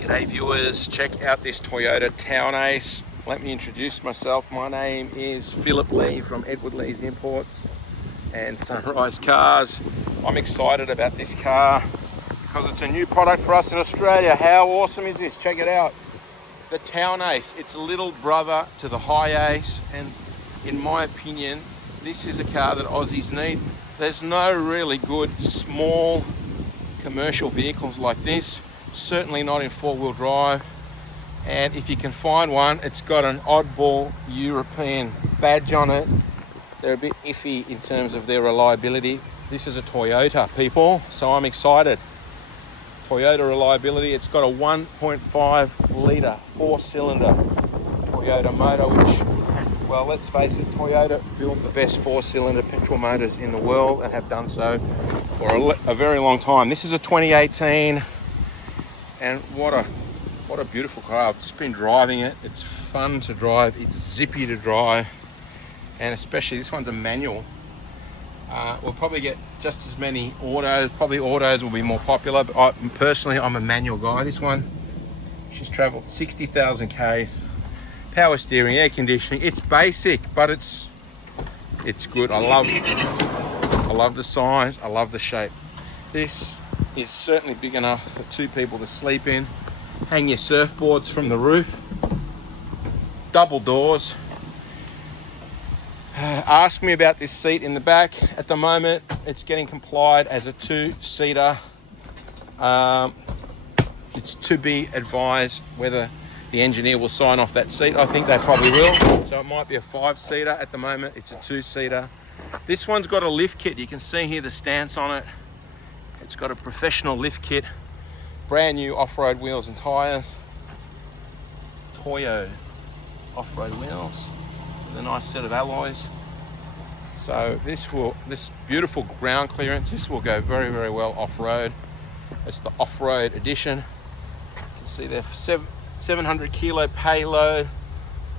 G'day viewers, check out this Toyota Townace. Let me introduce myself. My name is Philip Lee from Edward Lee's Imports and Sunrise Cars. I'm excited about this car because it's a new product for us in Australia. How awesome is this? Check it out. The Townace, it's a little brother to the Hi-Ace, and in my opinion, this is a car that Aussies need. There's no really good small commercial vehicles like this. Certainly not in four-wheel drive, and if you can find one, it's got an oddball European badge on it. They're a bit iffy in terms of their reliability. This is a Toyota, people, so I'm excited. Toyota reliability. It's got a 1.5 litre four-cylinder Toyota motor, which, well, let's face it, Toyota built the best four-cylinder petrol motors in the world and have done so for a very long time. This is a 2018. And what a beautiful car. I've just been driving it. It's fun to drive. It's zippy to drive. And especially this one's a manual. We'll probably get just as many autos. Probably autos will be more popular, but personally, I'm a manual guy. This one, she's traveled 60,000 Ks. Power steering, air conditioning. It's basic, but it's good. I love the size. I love the shape. This is certainly big enough for two people to sleep in. Hang your surfboards from the roof. Double doors. Ask me about this seat in the back. At the moment, it's getting complied as a two-seater. It's to be advised whether the engineer will sign off that seat. I think they probably will. So it might be a five-seater. At the moment, it's a two-seater. This one's got a lift kit. You can see here the stance on it. It's got a professional lift kit, brand new off-road wheels and tyres, Toyo off-road wheels, with a nice set of alloys. So this beautiful ground clearance, this will go very, very well off-road. It's the off-road edition. You can see there, 700 kilo payload,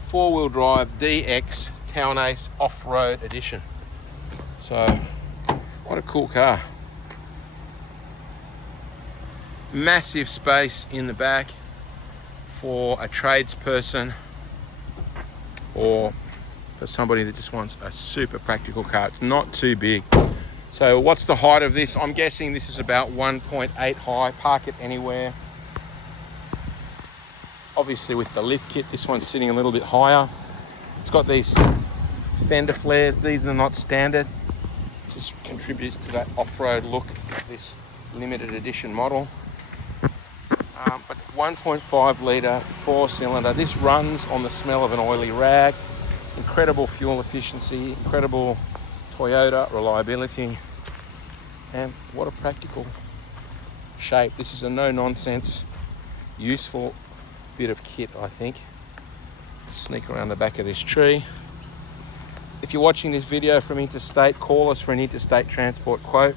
four-wheel drive DX Townace off-road edition. So what a cool car. Massive space in the back for a tradesperson or for somebody that just wants a super practical car. It's not too big. So what's the height of this? I'm guessing this is about 1.8 high. Park it anywhere. Obviously with the lift kit, this one's sitting a little bit higher. It's got these fender flares. These are not standard. Just contributes to that off-road look of this limited edition model. But 1.5 litre four-cylinder. This runs on the smell of an oily rag. Incredible fuel efficiency, incredible Toyota reliability, and what a practical shape. This is a no-nonsense, useful bit of kit, I think. Sneak around the back of this tree. If you're watching this video from interstate, call us for an interstate transport quote.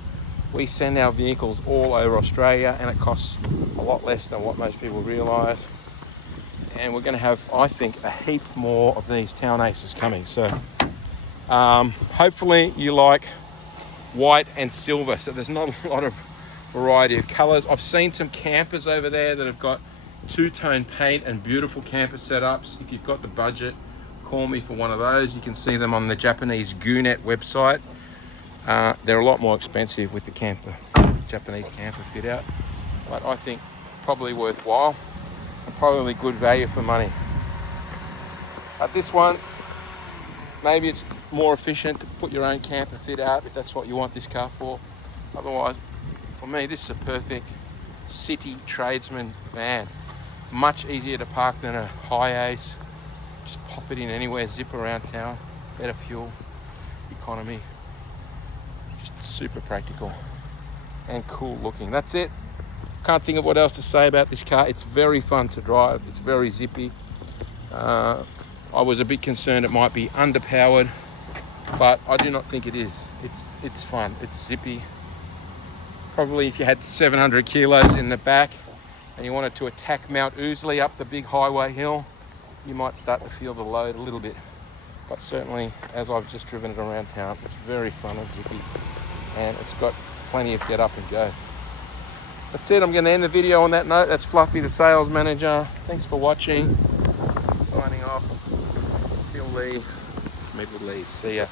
We send our vehicles all over Australia, and it costs a lot less than what most people realise. And we're going to have, I think, a heap more of these Townaces coming. So hopefully you like white and silver. So there's not a lot of variety of colours. I've seen some campers over there that have got two-tone paint and beautiful camper setups. If you've got the budget, call me for one of those. You can see them on the Japanese Goonet website. They're a lot more expensive with the Japanese camper fit out, but I think probably worthwhile and probably good value for money. This one, maybe it's more efficient to put your own camper fit out if that's what you want this car for. Otherwise, for me, this is a perfect city tradesman van. Much easier to park than a Hi-Ace. Just pop it in anywhere, zip around town, better fuel economy. Super practical and cool looking. That's it. Can't think of what else to say about this car. It's very fun to drive. It's very zippy. I was a bit concerned it might be underpowered, but I do not think it is. It's fun. It's zippy. Probably if you had 700 kilos in the back and you wanted to attack Mount Ousley up the big highway hill, you might start to feel the load a little bit. But certainly, as I've just driven it around town, it's very fun and zippy. And it's got plenty of get up and go. That's it. I'm going to end the video on that note. That's Fluffy, the sales manager. Thanks for watching. Signing off. Phil Lee from Edward Lees. See ya.